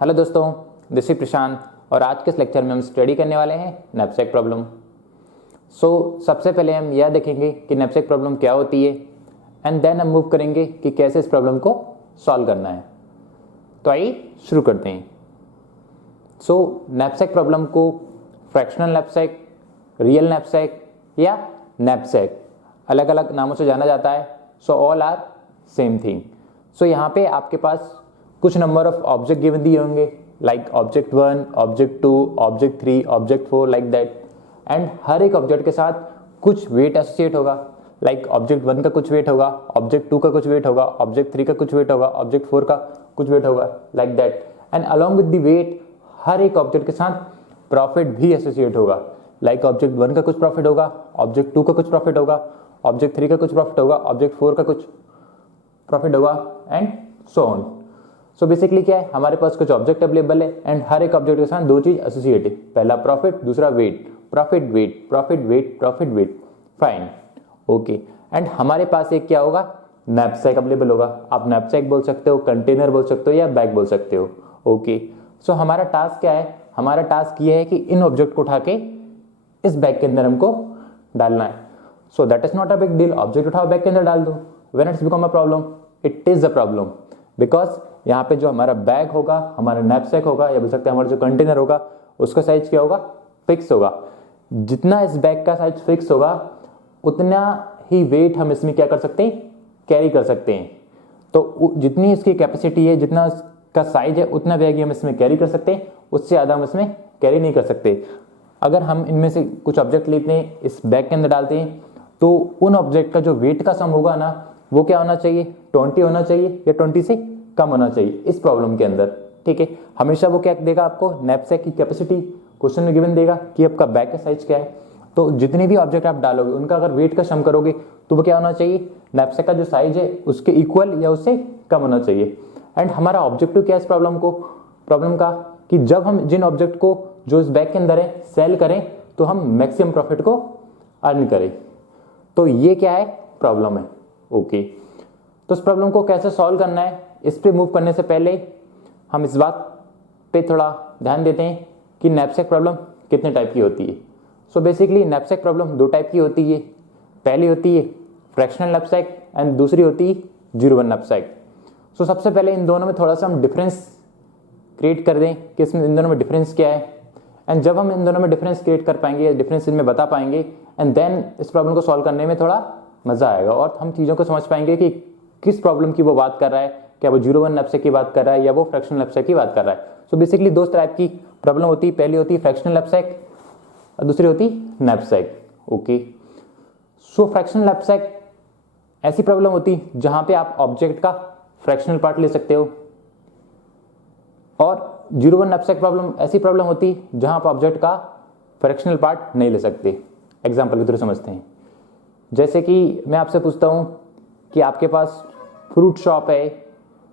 Hello दोस्तों, this is प्रशांत और आज के इस लेक्चर में हम स्टडी करने वाले हैं नैपसैक प्रॉब्लम। सबसे पहले हम यह देखेंगे कि नैपसैक प्रॉब्लम क्या होती है एंड देन हम मूव करेंगे कि कैसे इस प्रॉब्लम को सॉल्व करना है। तो आइए शुरू करते हैं। नैपसैक प्रॉब्लम को फ्रैक्शनल नैपसैक, रियल नैपसैक या नैपसैक अलग अलग नामों से जाना जाता है। All are same thing. यहाँ पे आपके पास कुछ नंबर ऑफ ऑब्जेक्ट गिवन दिए होंगे, like object 1, object 2, object 3, object 4, like that. And हर एक ऑब्जेक्ट के साथ कुछ वेट एसोसिएट होगा, लाइक ऑब्जेक्ट 1 का कुछ वेट होगा, ऑब्जेक्ट 2 का कुछ वेट होगा, ऑब्जेक्ट 3 का कुछ वेट होगा, ऑब्जेक्ट 4 का कुछ वेट होगा, like that. And along with the weight हर एक ऑब्जेक्ट के साथ प्रॉफिट भी एसोसिएट होगा, लाइक ऑब्जेक्ट 1 का कुछ प्रॉफिट होगा, ऑब्जेक्ट 2 का कुछ प्रॉफिट होगा, ऑब्जेक्ट 3 का कुछ प्रॉफिट होगा, ऑब्जेक्ट 4 का कुछ प्रॉफिट होगा एंड सो ऑन। बेसिकली क्या है, हमारे पास कुछ ऑब्जेक्ट अवेलेबल है एंड हर एक ऑब्जेक्ट के साथ दो चीज एसोसिएट है, पहला प्रॉफिट, दूसरा weight. Profit weight, profit weight, profit weight, fine, okay. And हमारे पास एक क्या होगा, नैपसैक अवेलेबल होगा। आप नैपसैक बोल सकते हो, कंटेनर बोल सकते हो या बैग बोल सकते हो, ओके। हमारा टास्क क्या है, हमारा टास्क ये है कि इन ऑब्जेक्ट को उठा के इस बैग के अंदर हमको डालना है। That is not a big deal, object उठाओ बैग के अंदर डाल दो। When it's become a problem, it is a problem, because यहाँ पे जो हमारा बैग होगा, हमारा नैपसैक होगा या बोल सकते हैं हमारा जो कंटेनर होगा, उसका साइज क्या होगा, फिक्स होगा। जितना इस बैग का साइज फिक्स होगा उतना ही वेट हम इसमें क्या कर सकते हैं, कैरी कर सकते हैं। तो जितनी इसकी कैपेसिटी है, जितना इसका साइज है, उतना बैग हम इसमें कैरी कर सकते हैं, उससे ज़्यादा हम इसमें कैरी नहीं कर सकते। अगर हम इनमें से कुछ ऑब्जेक्ट लेते हैं, इस बैग के अंदर डालते हैं, तो उन ऑब्जेक्ट का जो वेट का सम होगा ना, वो क्या होना चाहिए, 20 होना चाहिए या 20 से कम होना चाहिए इस प्रॉब्लम के अंदर, ठीक है। हमेशा वो क्या देगा आपको, नैपसैक की कैपेसिटी क्वेश्चन में गिवन देगा कि आपका बैग का साइज क्या है। तो जितने भी ऑब्जेक्ट आप डालोगे उनका अगर वेट का सम करोगे तो वो क्या होना चाहिए, नैपसैक का जो साइज है उसके इक्वल या उससे कम होना चाहिए। एंड हमारा ऑब्जेक्टिव क्या है इस प्रॉब्लम का, कि जब हम जिन ऑब्जेक्ट को जो इस बैग के अंदर है सेल करें तो हम मैक्सिमम प्रॉफिट को अर्न करें। तो ये क्या है, प्रॉब्लम है, ओके। तो इस प्रॉब्लम को कैसे सॉल्व करना है, इस पे मूव करने से पहले हम इस बात पे थोड़ा ध्यान देते हैं कि नैपसैक प्रॉब्लम कितने टाइप की होती है। बेसिकली नैपसैक प्रॉब्लम दो टाइप की होती है। पहली होती है फ्रैक्शनल नैपसैक एंड दूसरी होती है 0-1 नैपसैक। सबसे पहले इन दोनों में थोड़ा सा हम डिफरेंस क्रिएट कर दें कि इसमें इन दोनों में डिफरेंस क्या है। एंड जब हम इन दोनों में डिफरेंस क्रिएट कर पाएंगे, डिफरेंस इनमें बता पाएंगे, एंड देन इस प्रॉब्लम को सॉल्व करने में थोड़ा मजा आएगा और हम चीज़ों को समझ पाएंगे कि किस प्रॉब्लम की वो बात कर रहा है, क्या वो 0-1 नैपसैक की बात कर रहा है या वो फ्रैक्शनल नैपसैक की बात कर रहा है। बेसिकली दो टाइप की प्रॉब्लम होती है, पहली होती है फ्रैक्शनल नैपसैक और दूसरी होती है नैपसैक, ओके। फ्रैक्शनल नैपसैक ऐसी प्रॉब्लम होती है जहां पे आप ऑब्जेक्ट का फ्रैक्शनल पार्ट ले सकते हो, और 0-1 नैपसैक प्रॉब्लम ऐसी प्रॉब्लम होती है जहां आप ऑब्जेक्ट का फ्रैक्शनल पार्ट नहीं ले सकते। एग्जाम्पल के थ्रू समझते हैं। जैसे कि मैं आपसे पूछता हूं कि आपके पास फ्रूट शॉप है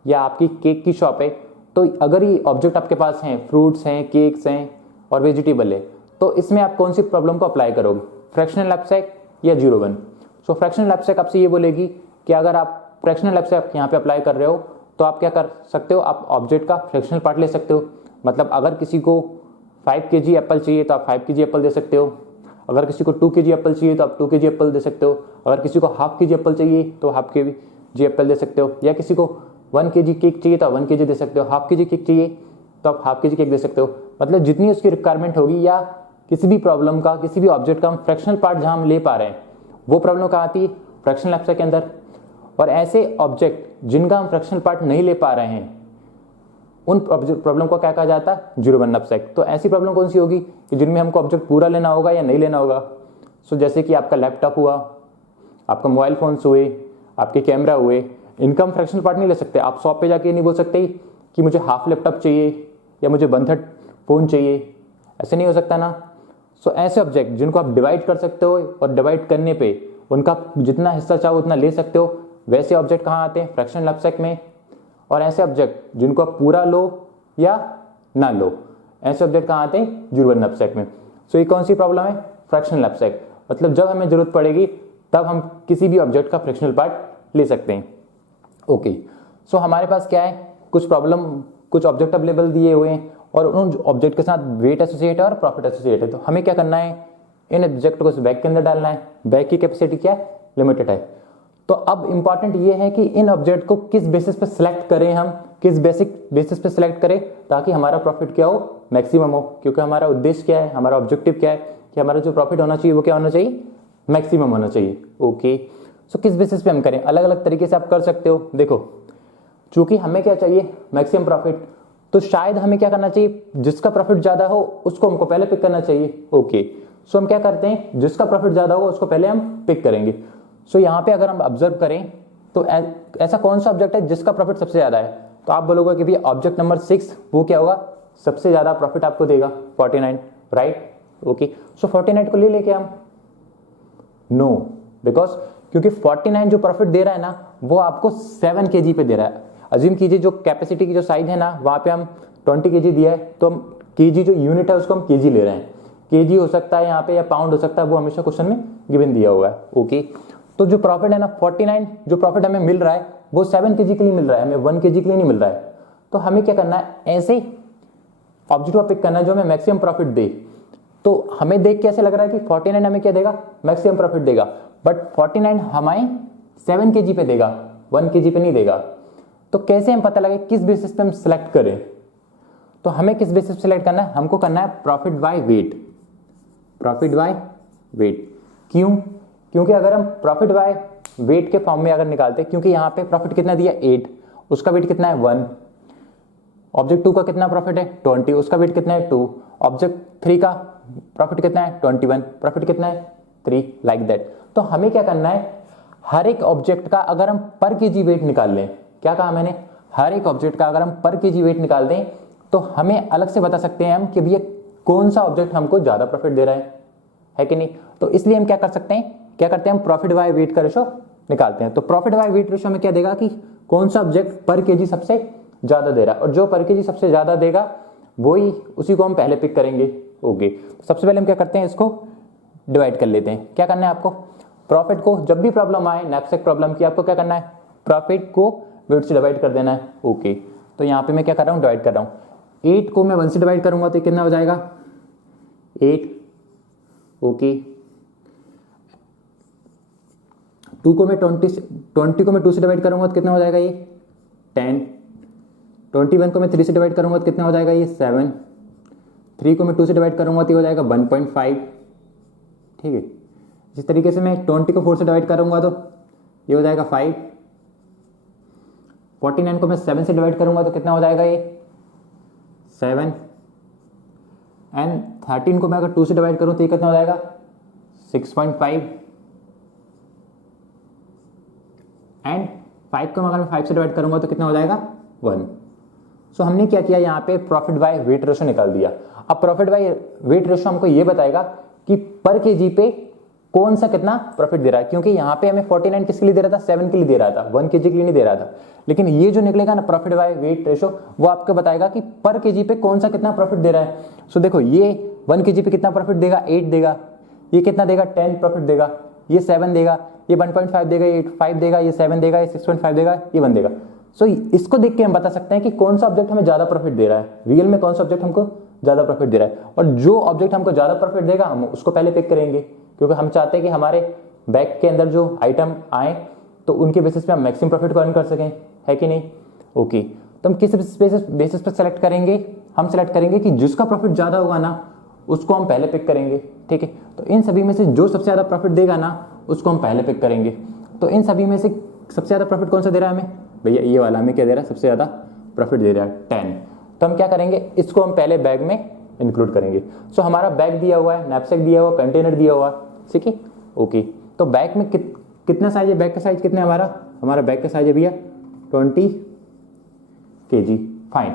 या आपकी केक की शॉप है, तो अगर ये ऑब्जेक्ट आपके पास हैं, फ्रूट्स हैं, केक्स हैं और वेजिटेबल है, तो इसमें आप कौन सी प्रॉब्लम को अप्लाई करोगे, फ्रैक्शनल नैपसैक या 0-1। फ्रैक्शनल नैपसैक आपसे ये बोलेगी कि अगर आप फ्रैक्शनल नैपसैक यहाँ पे अप्लाई कर रहे हो तो आप क्या कर सकते हो, आप ऑब्जेक्ट का फ्रैक्शनल पार्ट ले सकते हो। मतलब अगर किसी को 5 kg एप्पल चाहिए तो आप 5 kg एप्पल दे सकते हो, अगर किसी को 2 kg एप्पल चाहिए तो आप 2 kg एप्पल दे सकते हो, अगर किसी को हाफ kg एप्पल चाहिए तो हाफ kg एप्पल दे सकते हो, या किसी को 1 kg केक चाहिए तो आप 1 kg दे सकते हो, हाफ kg केक चाहिए तो आप हाफ kg केक दे सकते हो। मतलब जितनी उसकी रिक्वायरमेंट होगी, या किसी भी प्रॉब्लम का, किसी भी ऑब्जेक्ट का हम फ्रैक्शनल पार्ट जहां हम ले पा रहे हैं, वो प्रॉब्लम कहाँ आती है, फ्रैक्शनल नैपसैक के अंदर। और ऐसे ऑब्जेक्ट जिनका हम फ्रैक्शनल पार्ट नहीं ले पा रहे हैं, उन प्रॉब्लम को क्या कहा जाता है, 0-1 नैपसैक। तो ऐसी प्रॉब्लम कौन सी होगी कि जिनमें हमको ऑब्जेक्ट पूरा लेना होगा या नहीं लेना होगा। जैसे कि आपका लैपटॉप हुआ, आपका मोबाइल फोन्स हुए, आपके कैमरा हुए, इनका हम फ्रैक्शनल पार्ट नहीं ले सकते। आप शॉप पे जाके नहीं बोल सकते कि मुझे हाफ लैपटॉप चाहिए या मुझे 1/3 फोन चाहिए, ऐसे नहीं हो सकता ना। ऐसे ऑब्जेक्ट जिनको आप डिवाइड कर सकते हो और डिवाइड करने पे उनका जितना हिस्सा चाहो उतना ले सकते हो, वैसे ऑब्जेक्ट कहाँ आते हैं, फ्रैक्शनल नैपसैक में। और ऐसे ऑब्जेक्ट जिनको आप पूरा लो या ना लो, ऐसे ऑब्जेक्ट कहाँ आते हैं, 0-1 नैपसैक में। ये कौन सी प्रॉब्लम है, फ्रैक्शनल नैपसैक। मतलब जब हमें जरूरत पड़ेगी तब हम किसी भी ऑब्जेक्ट का फ्रैक्शनल पार्ट ले सकते हैं, ओके। हमारे पास क्या है, कुछ प्रॉब्लम कुछ ऑब्जेक्ट अवेलेबल दिए हुए हैं और उन ऑब्जेक्ट के साथ वेट एसोसिएट है और प्रॉफिट एसोसिएट है, तो हमें क्या करना है, इन ऑब्जेक्ट को इस बैग के अंदर डालना है। बैग की कैपेसिटी क्या है, लिमिटेड है। तो अब इंपॉर्टेंट ये है कि इन ऑब्जेक्ट को किस बेसिस पे सिलेक्ट करें, हम किस बेसिस पे सिलेक्ट करें ताकि हमारा प्रॉफिट क्या हो, मैक्सिमम हो। क्योंकि हमारा उद्देश्य क्या है, हमारा ऑब्जेक्टिव क्या है कि हमारा जो प्रॉफिट होना चाहिए वो क्या होना चाहिए, मैक्सिमम होना चाहिए। ओके, सो किस बेसिस पे हम करें, अलग अलग तरीके से आप कर सकते हो। देखो, चूंकि हमें क्या चाहिए, मैक्सिमम प्रॉफिट, तो शायद हमें क्या करना चाहिए, जिसका प्रॉफिट ज्यादा हो उसको हमको पहले पिक करना चाहिए। ओके, सो हम क्या करते हैं, जिसका प्रॉफिट ज्यादा हो उसको पहले हम पिक करेंगे। सो यहाँ पे अगर हम ऑब्जर्व करें तो ऐसा कौन सा ऑब्जेक्ट है जिसका प्रॉफिट सबसे ज्यादा है, तो आप बोलोगे कि भैया ऑब्जेक्ट नंबर 6 वो क्या होगा, सबसे ज्यादा प्रॉफिट आपको देगा 49, राइट। ओके, सो 49 को ले लेके हम, नो, बिकॉज क्योंकि 49 जो प्रॉफिट दे रहा है ना वो आपको 7 kg पे दे रहा है। अज्यूम कीजिए जो कैपेसिटी की जो साइज है ना वहां पे हम 20 kg दिया है, तो हम kg जो यूनिट है उसको हम kg ले रहे हैं। kg हो सकता है यहाँ पे या पाउंड हो सकता है, वो हमेशा क्वेश्चन में गिवन दिया हुआ है। ओके, तो जो प्रॉफिट है ना 49 जो प्रॉफिट हमें मिल रहा है वो 7 kg के लिए मिल रहा है, हमें 1 kg के लिए नहीं मिल रहा है। तो हमें क्या करना है, ऐसे ऑब्जेक्ट को पिक करना है जो हमें मैक्सिमम प्रॉफिट दे। तो हमें देख के ऐसे लग रहा है कि 49 हमें क्या देगा, मैक्सिमम प्रॉफिट देगा, बट 49 हमें 7 kg पे देगा, 1 kg पे नहीं देगा। तो कैसे हम पता लगे किस बेसिस पे हम सिलेक्ट करें, तो हमें किस बेसिस पे सिलेक्ट करना है, हमको करना है profit by weight, profit by weight. क्यों, क्योंकि अगर हम प्रॉफिट बाय वेट के फॉर्म में अगर निकालते, क्योंकि यहाँ पे प्रॉफिट कितना दिया 8, उसका वेट कितना है 1, ऑब्जेक्ट 2 का कितना प्रॉफिट है 20, उसका वेट कितना है 2, ऑब्जेक्ट 3 का प्रॉफिट कितना है 21, प्रॉफिट कितना है 3, लाइक दैट। तो हमें क्या करना है, हर एक ऑब्जेक्ट का अगर हम पर केजी वेट निकाल लें, क्या कहा मैंने, हर एक ऑब्जेक्ट का अगर हम पर केजी वेट निकाल दें तो हमें अलग से बता सकते हैं हम कि भैया कौन सा ऑब्जेक्ट हमको ज्यादा प्रॉफिट दे रहा है कि नहीं। तो इसलिए हम क्या कर सकते हैं, क्या करते हैं, हम प्रॉफिट बाय वेट का रेशो निकालते हैं। तो प्रॉफिट बाय वेट रेशो में क्या देगा कि कौन सा ऑब्जेक्ट पर केजी सबसे ज्यादा दे रहा है, और जो पर केजी सबसे ज्यादा देगा वही उसी को हम पहले पिक करेंगे। ओके, सबसे पहले हम क्या करते हैं, इसको डिवाइड कर लेते हैं। क्या करना है आपको, प्रॉफिट को जब भी प्रॉब्लम आए नैपसैक प्रॉब्लम की, आपको क्या करना है, प्रॉफिट को वेट से डिवाइड कर देना है। ओके, तो यहाँ पे मैं क्या कर रहा हूँ, डिवाइड कर रहा हूँ। 8 को मैं 1 से डिवाइड करूंगा तो कितना हो जाएगा 8। ओके, 2 को मैं 20 को मैं 2 से डिवाइड करूंगा तो कितना हो जाएगा ये 10। 21 को मैं 3 से डिवाइड करूंगा तो कितना हो जाएगा ये 7। 3 को मैं 2 से डिवाइड करूंगा तो ये हो जाएगा 1.5। ठीक है, इस तरीके से मैं 20 को 4 से डिवाइड करूंगा तो ये हो जाएगा 5। 49 को मैं 7 से डिवाइड करूंगा तो कितना हो जाएगा ये 7। एंड 13 को मैं अगर 2 से डिवाइड करूं तो ये कितना हो जाएगा 6.5। एंड 5 को अगर मैं 5 से डिवाइड करूंगा तो कितना हो जाएगा 1। सो हमने क्या किया, यहाँ पे प्रॉफिट बाय वेट रेशो निकाल दिया। अब प्रॉफिट बाय वेट रेशो हमको ये बताएगा कि पर केजी पे कौन सा कितना प्रॉफिट दे रहा है, क्योंकि यहाँ पे हमें 49 किसके लिए दे रहा था, 7 के लिए दे रहा था, 1 केजी के लिए नहीं दे रहा था। लेकिन ये जो निकलेगा ना प्रॉफिट बाय वेट रेशो, वो आपको बताएगा कि पर केजी पे कौन सा कितना प्रॉफिट दे रहा है। सो देखो, ये 1 केजी पे कितना प्रॉफिट देगा, 8 देगा, ये कितना देगा 10 प्रॉफिट देगा, ये 7 देगा, ये 1.5 देगा, ये 5 देगा, ये 7 देगा, ये 6.5 देगा, ये 1 देगा। सो इसको देख के हम बता सकते हैं कि कौन सा ऑब्जेक्ट हमें ज्यादा प्रॉफिट दे रहा है, रियल में कौन सा ऑब्जेक्ट हमको ज्यादा प्रॉफिट दे रहा है। और जो ऑब्जेक्ट हमको ज्यादा प्रॉफिट देगा हम उसको पहले पिक करेंगे, क्योंकि हम चाहते हैं कि हमारे बैग के अंदर जो आइटम आए तो उनके बेसिस पे हम मैक्सिमम प्रॉफिट को अर्न कर सकें, है कि नहीं। ओके, तो हम किस बेसिस पे सेलेक्ट करेंगे, हम सेलेक्ट करेंगे कि जिसका प्रॉफिट ज्यादा होगा ना उसको हम पहले पिक करेंगे। ठीक है, तो इन सभी में से जो सबसे ज्यादा प्रॉफिट देगा ना उसको हम पहले पिक करेंगे। तो इन सभी में से सबसे ज्यादा प्रॉफिट कौन सा दे रहा है हमें, भैया ये वाला हमें क्या दे रहा है, सबसे ज्यादा प्रॉफिट दे रहा है 10। तो हम क्या करेंगे, इसको हम पहले बैग में इंक्लूड करेंगे। सो हमारा बैग दिया हुआ है, नैपसैक दिया हुआ, कंटेनर दिया हुआ, ठीक है। ओके, तो बैग में कितना साइज है, बैग का साइज कितना है हमारा बैग का साइज है भैया 20 kg। फाइन,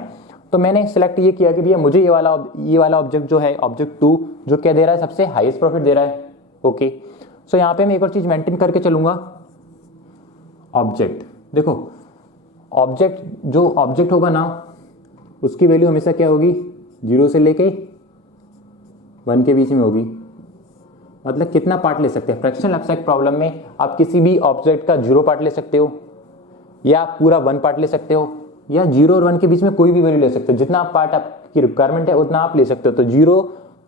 तो मैंने सेलेक्ट ये किया कि भैया मुझे ये वाला ऑब्जेक्ट जो है, ऑब्जेक्ट 2 जो क्या दे रहा है, सबसे हाईएस्ट प्रॉफिट दे रहा है। ओके, सो यहाँ पे मैं एक और चीज मेंटेन करके चलूंगा, ऑब्जेक्ट। देखो, जो ऑब्जेक्ट होगा ना उसकी वैल्यू हमेशा क्या होगी, 0 से लेके 1 के बीच में होगी। मतलब कितना पार्ट ले सकते हैं, फ्रैक्शनल नैपसैक प्रॉब्लम में आप किसी भी ऑब्जेक्ट का 0 पार्ट ले सकते हो, या पूरा 1 पार्ट ले सकते हो, या 0 और 1 के बीच में कोई भी वैल्यू ले सकते हो, जितना आप पार्ट आपकी रिक्वायरमेंट है उतना आप ले सकते हो। तो 0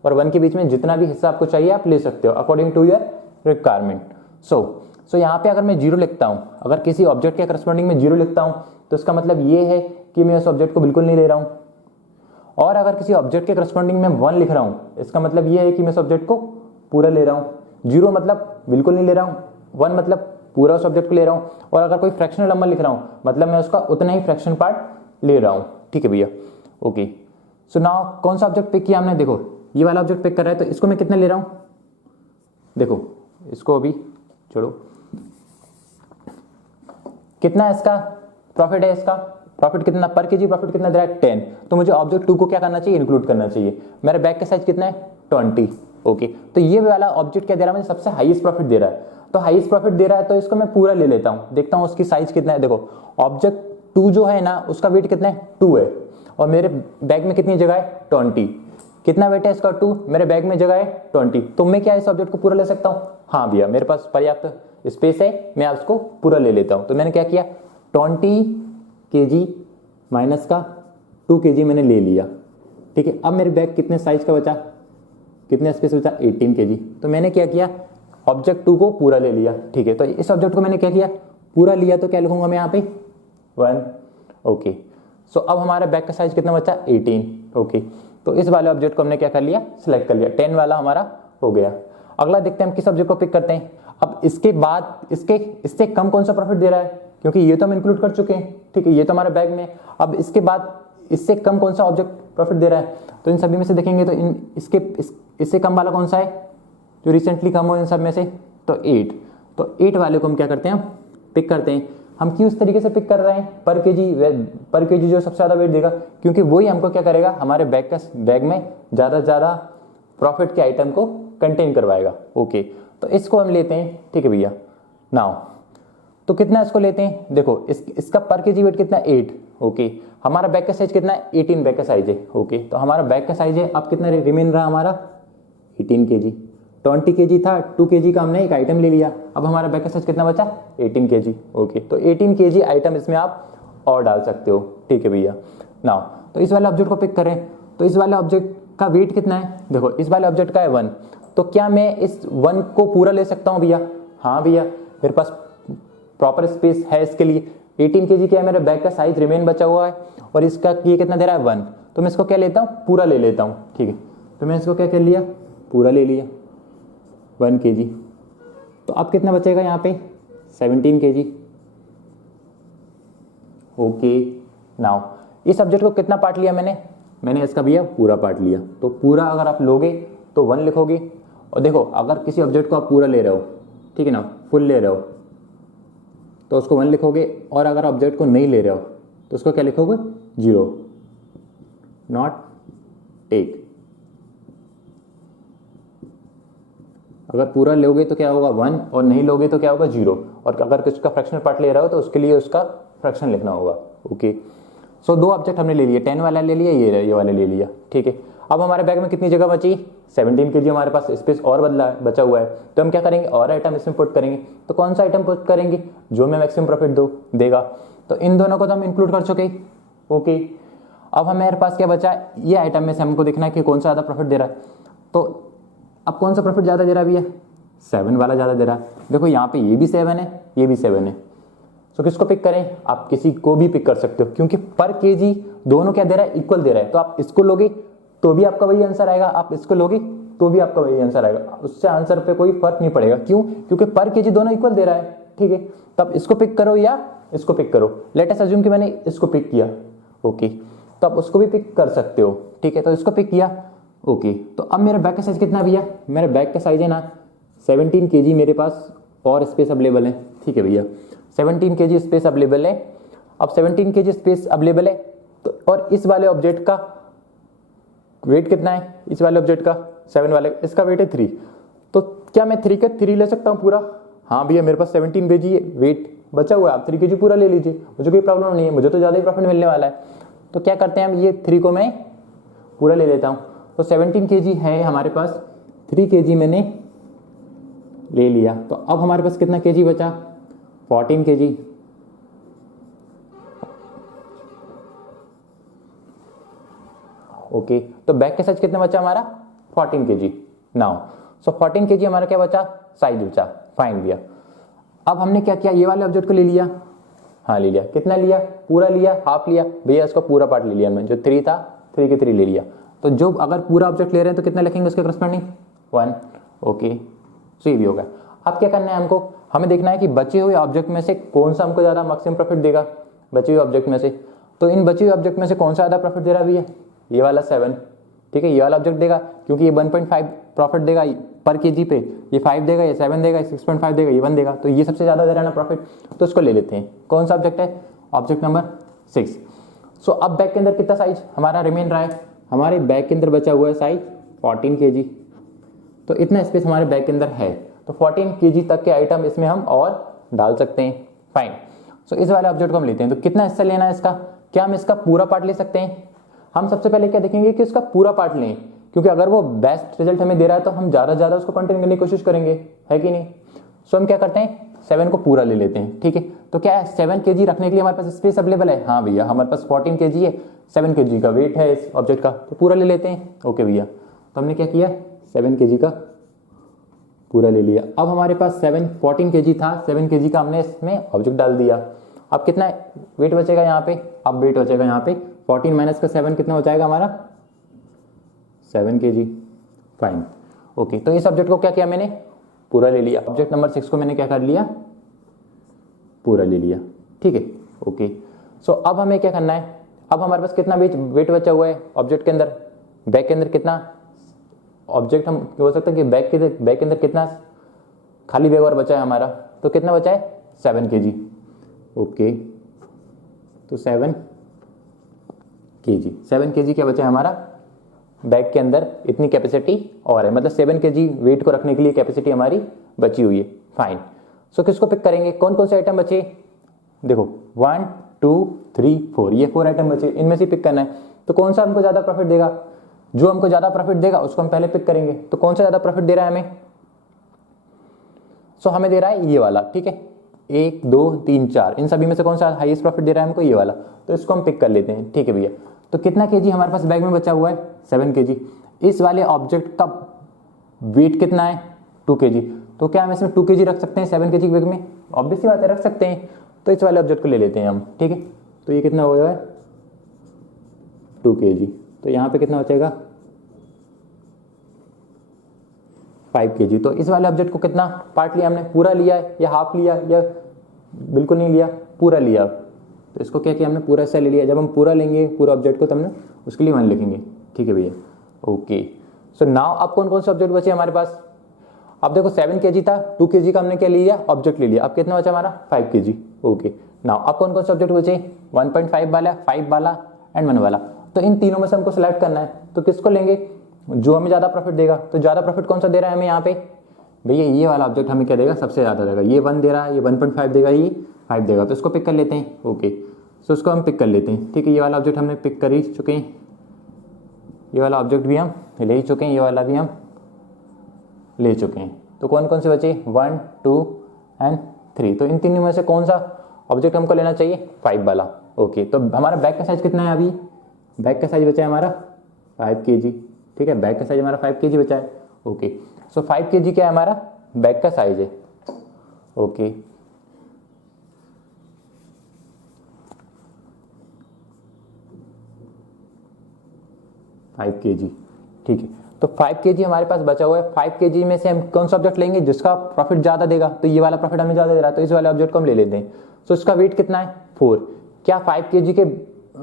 और 1 के बीच में जितना भी हिस्सा आपको चाहिए आप ले सकते हो अकॉर्डिंग टू योर रिक्वायरमेंट। सो यहाँ पे अगर मैं 0 लिखता हूँ, अगर किसी ऑब्जेक्ट के करस्पॉन्डिंग में 0 लिखता हूँ तो इसका मतलब ये है कि मैं उस ऑब्जेक्ट को बिल्कुल नहीं ले रहा हूँ। और अगर किसी ऑब्जेक्ट के करस्पॉन्डिंग में 1 लिख रहा हूँ, इसका मतलब ये है कि मैं उस ऑब्जेक्ट को पूरा ले रहा हूँ। 0 मतलब बिल्कुल नहीं ले रहा हूँ, 1 मतलब पूरा उस ऑब्जेक्ट को ले रहा हूँ, और अगर कोई फ्रैक्शनल नंबर लिख रहा हूँ मतलब मैं उसका उतना ही फ्रैक्शन पार्ट ले रहा हूँ। ठीक है भैया, ओके। सो नाउ कौन सा ऑब्जेक्ट पिक किया हमने, देखो ये वाला ऑब्जेक्ट पिक कर रहा है, तो इसको मैं कितने ले रहा हूँ, देखो इसको अभी छोड़ो, कितना इसका प्रॉफिट है, इसका प्रॉफिट कितना पर केजी, प्रॉफिट कितना दे रहा है 10। तो मुझे ऑब्जेक्ट 2 को क्या करना चाहिए, इंक्लूड करना चाहिए। मेरा बैग का साइज कितना है 20, ओके। तो ये वाला ऑब्जेक्ट क्या दे रहा है, मुझे सबसे हाईएस्ट प्रॉफिट दे रहा है। तो हाईएस्ट प्रॉफिट दे रहा है तो इसको मैं पूरा ले लेता हूं, देखता हूं उसकी साइज कितना है। देखो ऑब्जेक्ट 2 जो है ना उसका वेट कितना है 2 है, और मेरे बैग में कितनी जगह है 20। कितना वेट है इसका 2, मेरे बैग में जगह है 20। तो मैं क्या इस ऑब्जेक्ट को पूरा ले सकता हूँ, हाँ भैया मेरे पास पर्याप्त स्पेस है, मैं उसको पूरा ले लेता हूँ। तो मैंने क्या किया 20 kg माइनस का 2 kg मैंने ले लिया। ठीक है, अब मेरे बैग कितने साइज का बचा, कितने स्पेस बचा 18 kg। तो मैंने क्या किया ऑब्जेक्ट 2 को पूरा ले लिया। ठीक है, तो इस ऑब्जेक्ट को मैंने क्या किया पूरा लिया, तो क्या लिखूंगा मैं यहाँ पे 1, ओके। सो अब हमारा बैग का साइज कितना बचा 18, ओके। तो इस वाले ऑब्जेक्ट को हमने क्या कर लिया सिलेक्ट कर लिया, 10 वाला हमारा हो गया। अगला देखते हैं हम किस ऑब्जेक्ट को पिक करते हैं। अब इसके बाद इससे कम कौन सा प्रॉफिट दे रहा है, क्योंकि ये तो हम इंक्लूड कर चुके हैं। ठीक है, ये तो हमारे बैग में। अब इसके बाद इससे कम कौन सा ऑब्जेक्ट प्रॉफिट दे रहा है, तो इन सभी में से देखेंगे तो इससे कम वाला कौन सा है जो रिसेंटली कम हो इन सब में से, तो 8। तो 8 वाले को हम क्या करते हैं पिक करते हैं। हम क्यों इस तरीके से पिक कर रहे हैं, पर केजी जो सबसे ज्यादा वेट देगा, क्योंकि वही हमको क्या करेगा हमारे बैग में ज्यादा से ज्यादा प्रॉफिट के आइटम को कंटेन करवाएगा। ओके, तो इसको हम लेते हैं। ठीक है भैया, नाउ तो कितना इसको लेते हैं, देखो इसका पर केजी वेट कितना 8, ओके। हमारा बैग का साइज कितना है 18 बैग का साइज है, ओके। तो हमारा बैग का साइज है, अब कितना रिमेन रहा हमारा 18 kg। 20 kg था, 2 kg का हमने एक आइटम ले लिया, अब हमारा बैग का साइज कितना बचा 18 kg, ओके। तो 18 kg आइटम इसमें आप और डाल सकते हो। ठीक है भैया, नाउ तो इस वाले ऑब्जेक्ट को पिक करें, तो इस वाले ऑब्जेक्ट का वेट कितना है, देखो इस वाले ऑब्जेक्ट का है 1। तो क्या मैं इस 1 को पूरा ले सकता हूँ भैया, हाँ भैया मेरे पास प्रॉपर स्पेस है इसके लिए। 18 kg क्या है मेरा बैग का साइज रिमेन बचा हुआ है, और इसका ये कितना दे रहा है 1। तो मैं इसको क्या लेता हूँ पूरा ले लेता हूँ। ठीक है, तो मैं इसको क्या कर लिया पूरा ले लिया 1 kg। तो अब कितना बचेगा यहाँ पे 17 kg, ओके। नाउ इस सब्जेक्ट को कितना पार्ट लिया मैंने इसका भैया पूरा पार्ट लिया। तो पूरा अगर आप लोगे तो 1 लिखोगे, और देखो अगर किसी ऑब्जेक्ट को आप पूरा ले रहे हो, ठीक है ना, फुल ले रहे हो, तो उसको 1 लिखोगे, और अगर ऑब्जेक्ट को नहीं ले रहे हो तो उसको क्या लिखोगे 0, नॉट टेक। अगर पूरा लोगे तो क्या होगा 1, और नहीं लोगे तो क्या होगा 0, और अगर किसका फ्रैक्शनल पार्ट ले रहा हो तो उसके लिए उसका फ्रैक्शन लिखना होगा। ओके, सो 2 ऑब्जेक्ट हमने ले लिए, 10 वाला ले लिया, ये वाला ले लिया। ठीक है, अब हमारे बैग में कितनी जगह बची 17 kg, हमारे पास स्पेस और बचा हुआ है। तो हम क्या करेंगे और आइटम इसमें पुट करेंगे। तो कौन सा आइटम पुट करेंगे जो हमें मैक्सिमम प्रॉफिट देगा। तो इन दोनों को तो हम इंक्लूड कर चुके। ओके, अब हमारे पास क्या बचा, ये आइटम में से हमको देखना है कि कौन सा ज़्यादा प्रॉफिट दे रहा है। तो अब कौन सा प्रॉफिट ज़्यादा दे रहा है भैया, 7 वाला ज़्यादा दे रहा है। देखो यहाँ पे ये भी 7 है, ये भी 7 है। तो किसको पिक करें, आप किसी को भी पिक कर सकते हो, क्योंकि पर केजी दोनों क्या दे रहा है इक्वल दे रहा है। तो आप इसको लोगे तो भी आपका वही आंसर आएगा, आप इसको लोगे तो भी आपका वही आंसर आएगा, उससे आंसर पे कोई फर्क नहीं पड़ेगा। क्यों, क्योंकि पर केजी दोनों इक्वल दे रहा है। ठीक है, तो आप इसको पिक करो या इसको पिक करो। लेट अस अज्यूम कि मैंने इसको पिक किया, ओके, तो आप उसको भी पिक कर सकते हो। ठीक है, तो इसको पिक किया, ओके। तो अब मेरा बैग का साइज कितना है भैया, मेरा बैग का साइज है ना 17 kg, मेरे पास और स्पेस अवेलेबल है। ठीक है भैया, 17 kg स्पेस अवेलेबल है। अब 17 kg स्पेस अवेलेबल है, तो और इस वाले ऑब्जेक्ट का वेट कितना है, इस वाले ऑब्जेक्ट का 7 वाले, इसका वेट है 3। तो क्या मैं 3 का 3 ले सकता हूँ पूरा, हाँ भैया मेरे पास 17 kg वेट बचा हुआ है, आप 3 kg पूरा ले लीजिए, मुझे कोई प्रॉब्लम नहीं है, मुझे तो ज़्यादा ही प्रॉफिट मिलने वाला है। तो क्या करते हैं हम, ये 3 को मैं पूरा ले लेता हूँ। तो 17 kg है हमारे पास, 3 kg मैंने ले लिया। तो अब हमारे पास कितना kg बचा, 14 kg। ओके, तो बैग का साइज कितना बचा हमारा 14 kg। नाउ सो 14 kg हमारा क्या बचा, साइज बचा, फाइन भैया। अब हमने क्या किया, ये वाले ऑब्जेक्ट को ले लिया, हाँ ले लिया, कितना लिया, पूरा लिया, हाफ लिया भैया, इसका पूरा पार्ट ले लिया हमने, जो 3 था 3 के 3 ले लिया। तो जो अगर पूरा ऑब्जेक्ट ले रहे हैं तो कितना लिखेंगे उसके करस्पॉन्डिंग 1, ओके। सो ये भी होगा। अब क्या करना है हमको, हमें देखना है कि बचे हुए ऑब्जेक्ट में से कौन सा हमको ज़्यादा मैक्सिमम प्रॉफिट देगा, बचे हुए ऑब्जेक्ट में से। तो इन बचे हुए ऑब्जेक्ट में से कौन सा ज़्यादा प्रॉफिट दे रहा है भैया, ये वाला 7, ठीक है, ये वाला ऑब्जेक्ट देगा क्योंकि ये 1.5 प्रॉफिट देगा पर केजी पे, ये 5 देगा, ये 7 देगा, ये 6.5 देगा, ये 1 देगा, तो ये सबसे ज़्यादा दे रहा है ना प्रॉफिट, तो इसको ले लेते हैं। कौन सा ऑब्जेक्ट है, ऑब्जेक्ट नंबर 6। सो अब बैग के अंदर कितना साइज हमारा रिमेन रहा है, हमारे बैग के अंदर बचा हुआ है साइज 14 kg। तो इतना स्पेस हमारे बैग के अंदर है, तो 14 kg तक के आइटम इसमें हम और डाल सकते हैं, फाइन। सो इस वाले ऑब्जेक्ट को हम लेते हैं, तो कितना हिस्सा लेना है इसका, क्या हम इसका पूरा पार्ट ले सकते हैं। हम सबसे पहले क्या देखेंगे कि इसका पूरा पार्ट लें, क्योंकि अगर वो बेस्ट रिजल्ट हमें दे रहा है तो हम ज़्यादा से ज़्यादा उसको कंटेन करने की कोशिश करेंगे, है कि नहीं। सो हम क्या करते हैं, 7 को पूरा ले लेते हैं, ठीक है। तो क्या है, 7 kg रखने के लिए हमारे पास स्पेस अवेलेबल है, हाँ भैया हमारे पास 14 kg है, 7 kg का वेट है इस ऑब्जेक्ट का, तो पूरा ले लेते हैं, ओके भैया। तो हमने क्या किया, 7 kg का पूरा ले लिया। अब हमारे पास 14 kg था, 7 kg का हमने इसमें ऑब्जेक्ट डाल दिया। अब कितना वेट बचेगा यहाँ पे, अब वेट बचेगा यहाँ पे 14 माइनस का 7 कितना हो जाएगा हमारा 7 kg, फाइन, ओके। तो इस ऑब्जेक्ट को क्या किया मैंने, पूरा ले लिया। ऑब्जेक्ट नंबर 6 को मैंने क्या कर लिया, पूरा ले लिया, ठीक है, ओके। सो अब हमें क्या करना है, अब हमारे पास कितना वेट बचा हुआ है ऑब्जेक्ट के अंदर, बैग के अंदर कितना ऑब्जेक्ट हम बोल सकते हैं कि बैग के अंदर कितना खाली बैग और बचा है हमारा, तो कितना बचा है 7 kg, ओके। तो 7 kg क्या बचा है हमारा बैग के अंदर, इतनी कैपेसिटी और है, मतलब 7 kg वेट को रखने के लिए कैपेसिटी हमारी बची हुई है, फाइन। सो किसको पिक करेंगे, कौन कौन से आइटम बचे, देखो 1 2 3 4, ये 4 आइटम बचे, इनमें से पिक करना है। तो कौन सा हमको ज़्यादा प्रॉफिट देगा, जो हमको ज़्यादा प्रॉफिट देगा उसको हम पहले पिक करेंगे। तो कौन सा ज़्यादा प्रॉफिट दे रहा है हमें, सो हमें दे रहा है ये वाला, ठीक है, 1 2 3 4, इन सभी में से कौन सा हाईएस्ट प्रॉफिट दे रहा है हमको, ये वाला, तो इसको हम पिक कर लेते हैं, ठीक है भैया। तो कितना केजी हमारे पास बैग में बचा हुआ है 7 kg। इस वाले ऑब्जेक्ट का वेट कितना है 2 kg, तो क्या हम इसमें 2 kg रख सकते हैं 7 kg बैग में, ऑब्वियसली बात है रख सकते हैं। तो इस वाले ऑब्जेक्ट को ले लेते हैं हम, ठीक है। तो ये कितना हो जाएगा 2 kg, तो यहाँ पे कितना बचेगा 5 kg। तो इस वाले ऑब्जेक्ट को कितना पार्ट लिया हमने, पूरा लिया है या हाफ लिया या बिल्कुल नहीं लिया, पूरा लिया। तो इसको क्या किया हमने, पूरा हिस्सा ले लिया। जब हम पूरा लेंगे पूरा ऑब्जेक्ट को, तब हमने उसके लिए 1 लिखेंगे, ठीक है भैया, ओके। सो नाउ अब कौन कौन से ऑब्जेक्ट बचे हमारे पास, अब देखो 7 kg था, 2 kg का हमने क्या लिया ऑब्जेक्ट ले लिया, अब कितना बचा हमारा 5 kg, ओके। नाउ अब कौन कौन से ऑब्जेक्ट बचे, 1.5 वाला, 5 वाला एंड 1 वाला। तो इन तीनों में से हमको सिलेक्ट करना है, तो किसको लेंगे, जो हमें ज़्यादा प्रॉफिट देगा। तो ज़्यादा प्रॉफिट कौन सा दे रहा है हमें यहाँ पे, भैया ये वाला ऑब्जेक्ट हमें क्या देगा, सबसे ज़्यादा देगा, ये 1 दे रहा है, ये 1.5 देगा, ये 5 देगा, तो इसको पिक कर लेते हैं, ओके। सो इसको हम पिक कर लेते हैं, ठीक है। ये वाला ऑब्जेक्ट हमने पिक कर ही चुके हैं, ये वाला ऑब्जेक्ट भी हम ले ही चुके हैं, ये वाला भी हम ले चुके हैं। तो कौन कौन से बचे 1 2 एंड 3, तो इन तीनों में से कौन सा ऑब्जेक्ट हमको लेना चाहिए 5 वाला, ओके। तो हमारा बैग का साइज कितना है, अभी बैग का साइज बचा है हमारा 5 kg, ठीक है, बैग का साइज हमारा 5 kg बचा है, ओके। सो 5 kg क्या है हमारा बैग का साइज है, ओके। फाइव kg, ठीक है। तो 5 kg हमारे पास बचा हुआ है, 5 kg में से हम कौन सा ऑब्जेक्ट लेंगे जिसका प्रॉफिट ज़्यादा देगा, तो ये वाला प्रॉफिट हमें ज़्यादा दे रहा है, तो इस वाले ऑब्जेक्ट को हम ले लेते हैं। तो इसका वेट कितना है 4, क्या 5 kg के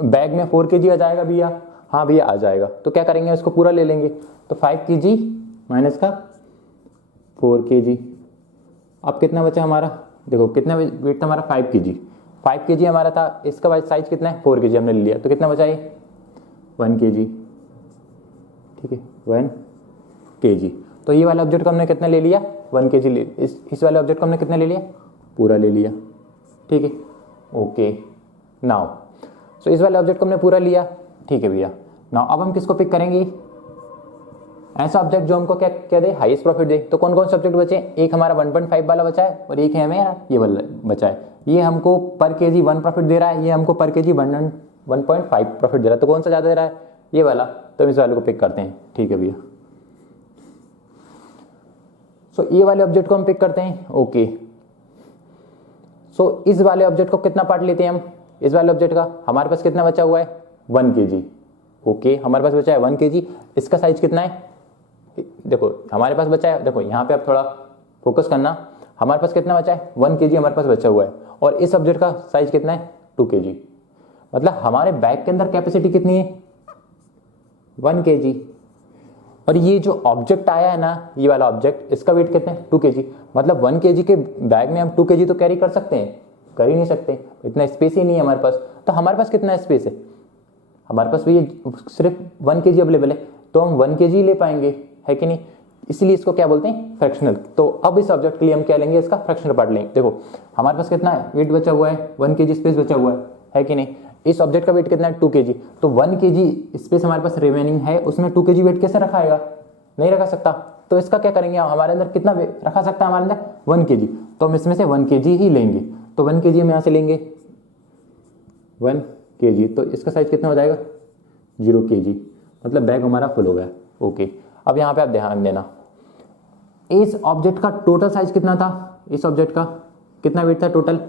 बैग में 4 kg आ जाएगा भैया, हाँ भैया आ जाएगा। तो क्या करेंगे, इसको पूरा ले लेंगे, तो 5 kg माइनस का 4 kg। अब कितना बचा हमारा, देखो कितना वेट था हमारा 5 kg, 5 kg हमारा था, इसका साइज कितना है 4 kg हमने ले लिया, तो कितना बचा ये 1 kg, ठीक है 1 kg। तो ये वाला ऑब्जेक्ट को हमने कितना ले लिया 1 kg ले, इस वाले ऑब्जेक्ट को हमने कितना ले लिया, पूरा ले लिया, ठीक है, ओके। नाउ सो इस वाले ऑब्जेक्ट को हमने पूरा लिया, ठीक है भैया। नाउ अब हम किसको पिक करेंगे, ऐसा ऑब्जेक्ट जो हमको क्या क्या दे, हाईएस्ट प्रॉफिट दे। तो कौन कौन से ऑब्जेक्ट बचे, एक हमारा 1.5 वाला बचा है और एक है हमें ये वाला बचा है, ये हमको पर केजी 1 प्रॉफिट दे रहा है, ये हमको पर केजी 1.5 प्रॉफिट दे रहा है। तो कौन सा ज़्यादा दे रहा है, ये वाला। तो हम इस वाले को पिक करते हैं, ठीक है भैया। सो ये वाले ऑब्जेक्ट को हम पिक करते हैं, ओके। सो इस वाले ऑब्जेक्ट को कितना पार्ट लेते हैं हम, इस वाले ऑब्जेक्ट का हमारे पास कितना बचा हुआ है 1 kg, ओके। हमारे पास बचा है 1 kg, इसका साइज कितना है, देखो हमारे पास बचा है, देखो यहाँ पे आप थोड़ा फोकस करना, हमारे पास कितना बचा है 1 kg हमारे पास बचा हुआ है, और इस ऑब्जेक्ट का साइज कितना है 2 kg। मतलब हमारे बैग के अंदर कैपेसिटी कितनी है 1 kg, और ये जो ऑब्जेक्ट आया है ना, ये वाला ऑब्जेक्ट, इसका वेट कितना है 2 kg। मतलब 1 kg के बैग में हम 2 kg तो कैरी कर सकते हैं, कर ही नहीं सकते, इतना स्पेस ही नहीं है हमारे पास। तो हमारे पास कितना स्पेस है, हमारे पास भी ये सिर्फ 1 kg अवेलेबल है, तो हम 1 kg ले पाएंगे, है कि नहीं। इसलिए इसको क्या बोलते हैं फ्रैक्शनल। तो अब इस ऑब्जेक्ट के लिए हम क्या लेंगे, इसका फ्रैक्शनल पार्ट लेंगे। देखो हमारे पास कितना है वेट बचा हुआ है 1 kg स्पेस बचा हुआ है कि नहीं। इस ऑब्जेक्ट का वेट कितना है 2 kg, तो 1 kg स्पेस हमारे पास रिमेनिंग है, उसमें 2 kg वेट कैसे रखाएगा, नहीं रखा सकता। तो इसका क्या करेंगे, हमारे अंदर कितना वेट रखा सकता है हमारे अंदर 1 kg, तो हम इसमें से 1 kg ही लेंगे। तो 1 kg हम यहाँ से लेंगे 1 kg, तो इसका साइज कितना हो जाएगा 0 kg, मतलब बैग हमारा फुल हो गया, ओके। अब यहाँ पे आप ध्यान देना, इस ऑब्जेक्ट का टोटल साइज कितना था, इस ऑब्जेक्ट का कितना वेट था टोटल,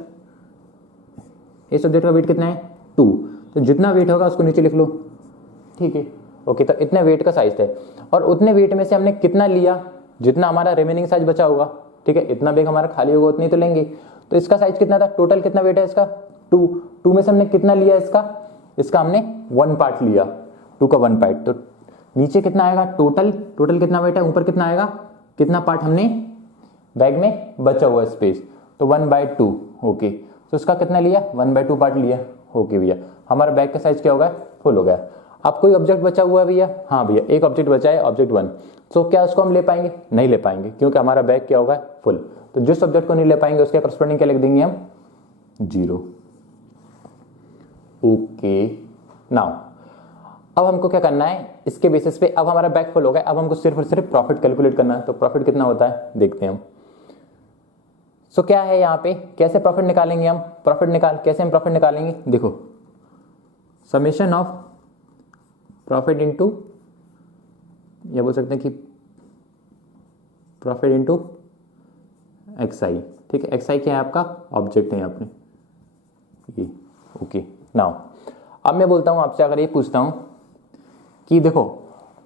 इस ऑब्जेक्ट का वेट कितना है 2, तो जितना वेट होगा उसको नीचे लिख लो, ठीक है, ओके। तो इतने वेट का साइज है, और उतने वेट में से हमने कितना लिया, जितना हमारा रिमेनिंग साइज बचा होगा, ठीक है, इतना बैग हमारा खाली होगा उतनी तो लेंगे। तो इसका साइज कितना था, टोटल कितना वेट है इसका 2 में से हमने कितना लिया इसका हमने 1 पार्ट लिया, 2 का 1 पार्ट, तो नीचे कितना आएगा टोटल कितना वेट है, ऊपर कितना आएगा, कितना पार्ट हमने बैग में बचा हुआ स्पेस, तो 1/2, ओके। तो इसका कितना लिया 1/2 पार्ट लिया, ओके भैया। हमारा बैग का साइज क्या होगा फुल हो गया। अब कोई ऑब्जेक्ट बचा हुआ है भैया, हाँ भैया एक ऑब्जेक्ट बचा है ऑब्जेक्ट 1, तो क्या उसको हम ले पाएंगे, नहीं ले पाएंगे, क्योंकि हमारा बैग क्या होगा फुल। तो जिस ऑब्जेक्ट को नहीं ले पाएंगे उसके करस्पॉन्डिंग क्या लिख देंगे हम 0, ओके। नाउ अब हमको क्या करना है, इसके बेसिस पे अब हमारा बैग फुल हो गया, अब हमको सिर्फ और सिर्फ प्रॉफिट कैलकुलेट करना है। तो प्रॉफिट कितना होता है देखते हैं हम। सो क्या है यहाँ पे, कैसे प्रॉफिट निकालेंगे हम, कैसे हम प्रॉफिट निकालेंगे, देखो समेशन ऑफ प्रॉफिट इनटू, ये बोल सकते हैं कि प्रॉफिट इनटू एक्सआई, ठीक है। एक्सआई क्या है आपका ऑब्जेक्ट है यहाँ पे, ये ओके। नाउ अब मैं बोलता हूँ आपसे, अगर ये पूछता हूँ कि देखो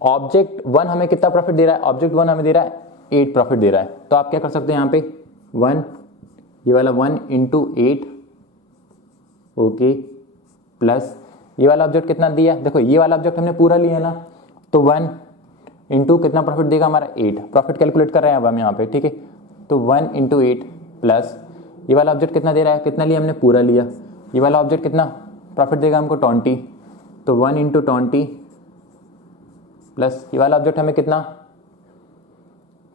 ऑब्जेक्ट 1 हमें कितना प्रॉफिट दे रहा है, ऑब्जेक्ट 1 हमें दे रहा है 8 प्रॉफिट दे रहा है, तो आप क्या कर सकते हैं यहाँ पे 1, ये वाला 1 × 8, ओके, प्लस ये वाला ऑब्जेक्ट कितना दिया, देखो ये वाला ऑब्जेक्ट हमने पूरा लिया ना, तो 1 × कितना प्रॉफिट देगा हमारा 8, प्रॉफिट कैलकुलेट कर रहे हैं अब हम यहाँ पे, ठीक है। तो 1 × 8 प्लस ये वाला ऑब्जेक्ट कितना दे रहा है, कितना लिया हमने पूरा लिया, ये वाला ऑब्जेक्ट कितना प्रॉफिट देगा हमको 20, तो 1 × 20 प्लस ये वाला ऑब्जेक्ट हमें कितना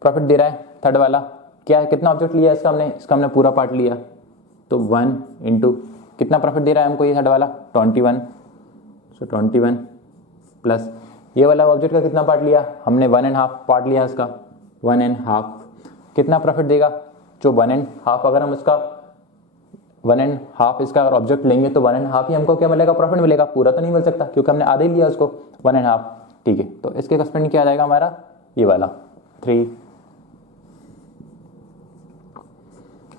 प्रॉफिट दे रहा है थर्ड वाला, क्या कितना ऑब्जेक्ट लिया इसका हमने पूरा पार्ट लिया, तो 1 × कितना प्रॉफिट दे रहा है हमको ये थर्ड वाला 21, सो 21 प्लस ये वाला ऑब्जेक्ट का कितना पार्ट लिया हमने 1.5 पार्ट लिया इसका 1.5, कितना प्रॉफिट देगा जो 1.5, अगर हम उसका 1.5 इसका अगर ऑब्जेक्ट लेंगे तो 1.5 ही हमको क्या मिलेगा प्रॉफिट मिलेगा, पूरा तो नहीं मिल सकता क्योंकि हमने आधे ही लिया उसको 1.5, ठीक है। तो इसके करस्पॉन्डिंग क्या आ जाएगा हमारा ये वाला 3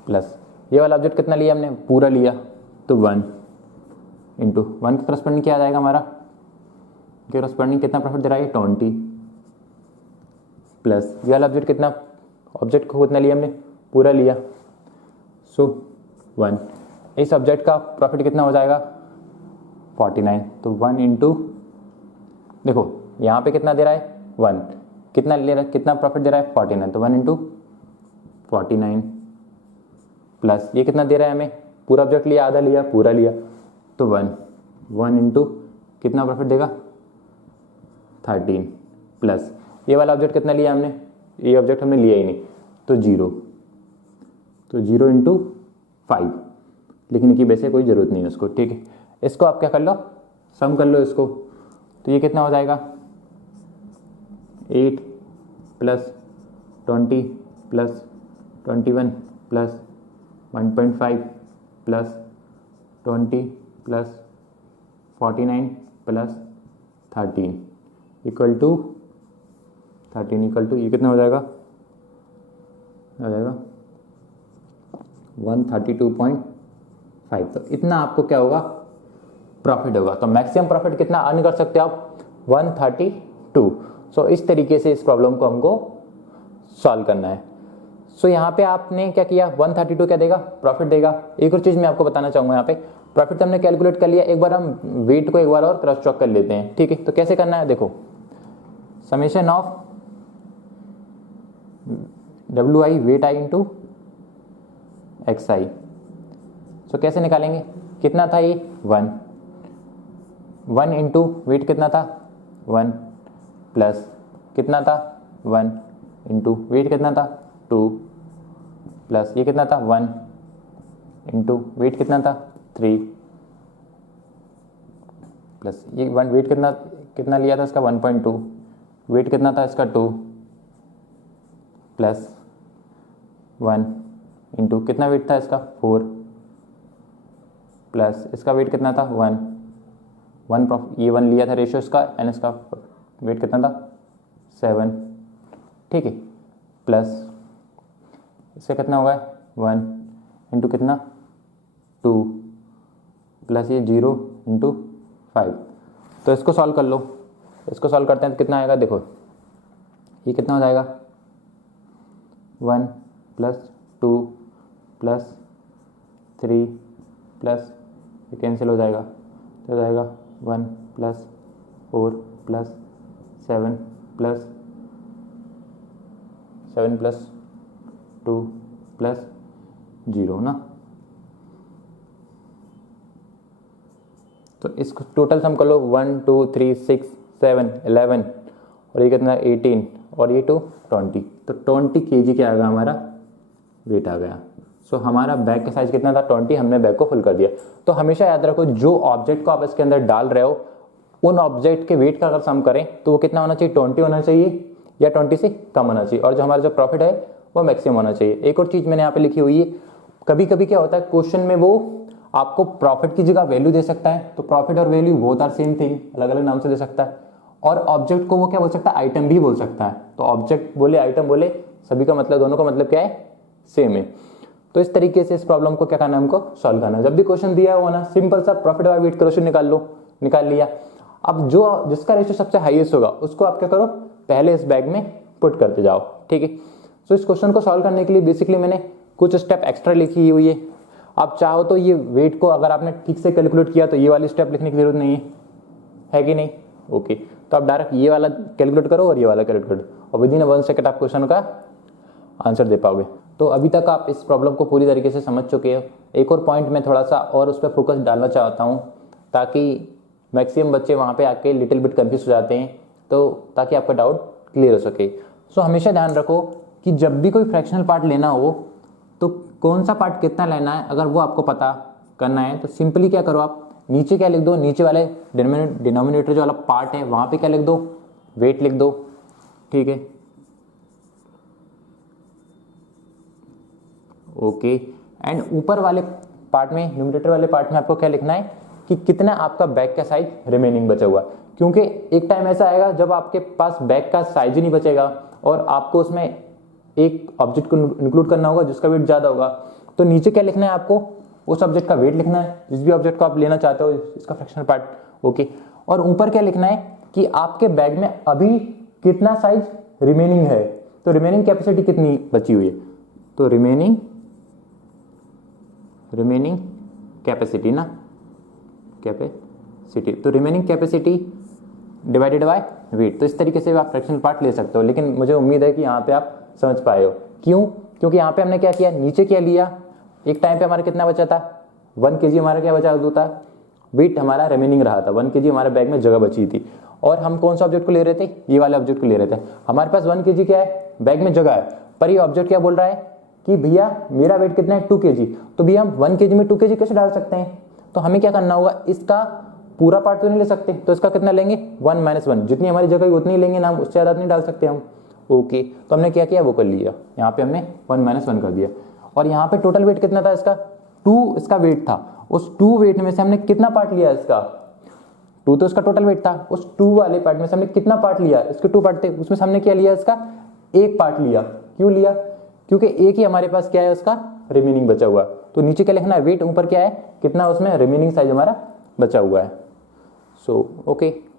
प्लस ये वाला ऑब्जेक्ट कितना लिया हमने पूरा लिया, तो 1 × 1 का करस्पॉन्डिंग क्या आ जाएगा हमारा, करस्पॉन्डिंग कितना प्रॉफिट दे रहा है 20 प्लस ये वाला ऑब्जेक्ट को कितना लिया हमने पूरा लिया, सो 1, इस ऑब्जेक्ट का प्रॉफिट कितना हो जाएगा 49, तो 1 × देखो यहाँ पे कितना दे रहा है 1, कितना ले रहा है कितना प्रॉफिट दे रहा है 49, तो 1 × 49 प्लस ये कितना दे रहा है हमें पूरा ऑब्जेक्ट लिया आधा लिया पूरा लिया, तो 1 × कितना प्रॉफिट देगा 13 प्लस ये वाला ऑब्जेक्ट कितना लिया हमने, ये ऑब्जेक्ट हमने लिया ही नहीं, तो 0, तो 0 × 5 लिखने की वैसे कोई ज़रूरत नहीं है उसको, ठीक है। इसको आप क्या कर लो सम कर लो इसको, तो ये कितना हो जाएगा 8 plus 20 plus 21 plus 1.5 plus 20 plus 49 plus 13, equal to 13 equal to ये कितना हो जाएगा 132.5। तो इतना आपको क्या होगा प्रॉफिट होगा। तो मैक्सिमम प्रॉफिट कितना अर्न कर सकते हो आप 132। सो इस तरीके से इस प्रॉब्लम को हमको सॉल्व करना है। सो यहाँ पे आपने क्या किया 132 क्या देगा प्रॉफिट देगा। एक और चीज़ मैं आपको बताना चाहूँगा, यहाँ पे प्रॉफिट हमने कैलकुलेट कर लिया, एक बार हम वेट को एक बार और क्रॉस चेक कर लेते हैं, ठीक है। तो कैसे करना है देखो, summation of WI weight I into XI। So कैसे निकालेंगे, कितना था ये 1 इंटू वेट कितना था 1 प्लस कितना था 1 इंटू वेट कितना था 2 प्लस ये कितना था 1 इंटू वेट कितना था 3 प्लस ये 1 वेट कितना लिया था इसका 1.2, वेट कितना था इसका 2 प्लस 1 इंटू कितना वेट था इसका 4 प्लस इसका वेट कितना था 1 ये 1 लिया था रेशियो इसका, एंड इसका वेट कितना था 7, ठीक है। प्लस इसका कितना होगा 1 इंटू कितना 2 प्लस ये 0 इंटू 5। तो इसको सॉल्व कर लो, इसको सॉल्व करते हैं तो कितना आएगा देखो, ये कितना हो जाएगा 1 प्लस 2 प्लस 3 प्लस ये कैंसिल हो जाएगा, तो हो जाएगा 1 प्लस 4 प्लस 7 प्लस 2 प्लस 0 ना। तो इसको टोटल सम कर लो 1 2 3 6 7 11 और ये कितना 18 और ये 20। तो 20 kg क्या आ गया हमारा वेट आ गया। सो हमारा बैग का साइज कितना था 20, हमने बैग को फुल कर दिया। तो हमेशा याद रखो जो ऑब्जेक्ट को आप इसके अंदर डाल रहे हो उन ऑब्जेक्ट के वेट का अगर सम करें तो वो कितना होना चाहिए 20 होना चाहिए या 20 से कम होना चाहिए, और जो हमारा जो प्रॉफिट है वो मैक्सिमम होना चाहिए। एक और चीज़ मैंने यहाँ पे लिखी हुई है, कभी कभी क्या होता है क्वेश्चन में वो आपको प्रॉफिट की जगह वैल्यू दे सकता है, तो प्रॉफिट और value both are same thing, अलग अलग नाम से दे सकता है। और ऑब्जेक्ट को वो क्या बोल सकता है आइटम भी बोल सकता है। तो ऑब्जेक्ट बोले आइटम बोले सभी का मतलब दोनों का मतलब क्या है सेम है। तो इस तरीके से इस प्रॉब्लम को क्या करना है हमको सॉल्व करना है। जब भी क्वेश्चन दिया हुआ ना सिंपल सा प्रॉफिट बाय वेट का रेशियो निकाल लो, निकाल लिया। अब जो जिसका रेशियो सबसे हाईएस्ट होगा उसको आप क्या करो पहले इस बैग में पुट करते जाओ, ठीक है। सो इस क्वेश्चन को सॉल्व करने के लिए बेसिकली मैंने कुछ स्टेप एक्स्ट्रा लिखी हुई है। आप चाहो तो ये वेट को अगर आपने ठीक से कैलकुलेट किया तो ये वाली स्टेप लिखने की जरूरत नहीं है कि नहीं, ओके। तो आप डायरेक्ट ये वाला कैलकुलेट करो और ये वाला कैलकुलेट, और विद इन 1 सेकंड आप क्वेश्चन का आंसर दे पाओगे। तो अभी तक आप इस प्रॉब्लम को पूरी तरीके से समझ चुके हो। एक और पॉइंट मैं थोड़ा सा और उस पर फोकस डालना चाहता हूँ ताकि मैक्सिमम बच्चे वहाँ पे आके लिटिल बिट कंफ्यूज हो जाते हैं, तो ताकि आपका डाउट क्लियर हो सके। सो हमेशा ध्यान रखो कि जब भी कोई फ्रैक्शनल पार्ट लेना हो तो कौन सा पार्ट कितना लेना है अगर वो आपको पता करना है तो सिंपली क्या करो आप नीचे क्या लिख दो, नीचे वाले डिनोमिनेटर जो वाला पार्ट है वहाँ पे क्या लिख दो वेट लिख दो, ठीक है, ओके। एंड ऊपर वाले पार्ट में न्यूमरेटर वाले पार्ट में आपको क्या लिखना है कि कितना आपका बैग का साइज रिमेनिंग बचा हुआ, क्योंकि एक टाइम ऐसा आएगा जब आपके पास बैग का साइज ही नहीं बचेगा और आपको उसमें एक ऑब्जेक्ट को इंक्लूड करना होगा जिसका वेट ज़्यादा होगा। तो नीचे क्या लिखना है आपको उस ऑब्जेक्ट का वेट लिखना है, जिस भी ऑब्जेक्ट को आप लेना चाहते हो इसका फ्रैक्शनल पार्ट, ओके। और ऊपर क्या लिखना है कि आपके बैग में अभी कितना साइज रिमेनिंग है, तो रिमेनिंग कैपेसिटी कितनी बची हुई है, तो रिमेनिंग कैपेसिटी ना कैपेसिटी, तो remaining capacity divided by weight. तो इस तरीके से आप फ्रैक्शनल पार्ट ले सकते हो, लेकिन मुझे उम्मीद है कि यहाँ पे आप समझ पाए हो। क्यों? क्योंकि यहाँ पे हमने क्या किया नीचे क्या लिया, एक टाइम पे हमारा कितना बचा था 1 kg हमारा क्या बचा होता वेट हमारा रिमेनिंग रहा था, 1 kg हमारे बैग में जगह बची थी। और हम कौन सा ऑब्जेक्ट को ले रहे थे, ये वाले ऑब्जेक्ट को ले रहे थे। हमारे पास 1 kg क्या है बैग में जगह है, पर ये ऑब्जेक्ट क्या बोल रहा है कि भैया मेरा वेट कितना है 2 kg, तो भैया हम 1 kg में 2 kg कैसे डाल सकते हैं। तो हमें क्या करना होगा, इसका पूरा पार्ट तो नहीं ले सकते, तो इसका कितना लेंगे 1 - 1, जितनी हमारी जगह उतनी लेंगे ना, उससे ज़्यादा नहीं डाल सकते हम, ओके। तो हमने क्या किया वो कर लिया, यहाँ पे हमने 1 - 1 कर दिया। और यहाँ पे टोटल वेट कितना था इसका 2 इसका वेट था, उस 2 वेट में से हमने कितना पार्ट लिया इसका 2 तो इसका टोटल वेट था, उस 2 वाले पार्ट में से हमने कितना पार्ट लिया, इसके 2 पार्ट थे, उसमें से हमने क्या लिया, इसका 1 पार्ट लिया। क्यों लिया, क्योंकि एक ही हमारे पास क्या है, उसका रिमेनिंग बचा हुआ। तो नीचे क्या लिखना है, वेट, ऊपर क्या है, कितना उसमें रिमेनिंग साइज हमारा बचा हुआ है। So okay.